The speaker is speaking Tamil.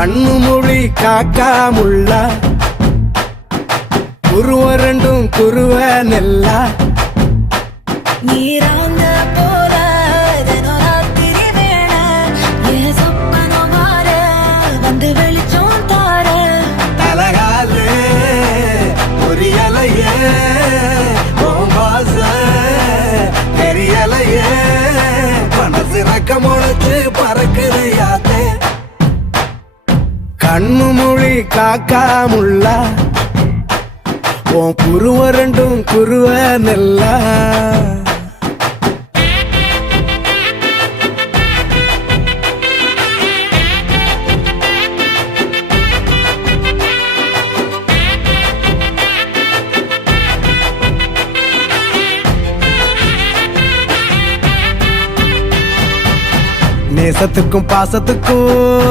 கண்ணு மொழி காக்காமுள்ள குருவரண்டும் குருவ நெல்லா நீராங்க போல தினராத்திரி வேள என் சொப்பனம் மாற வந்து வெளிச்சம் தார தலகாலு பொரியலையே ஓம்பாச தெரியலையே மனசு ரக்க முளைச்சு பறக்குதையாத்தே கண்ணு மொழி காக்காமுள்ள உன் குருவரண்டும் குருவ நெல்லா நேசத்துக்கும் பாசத்துக்கும்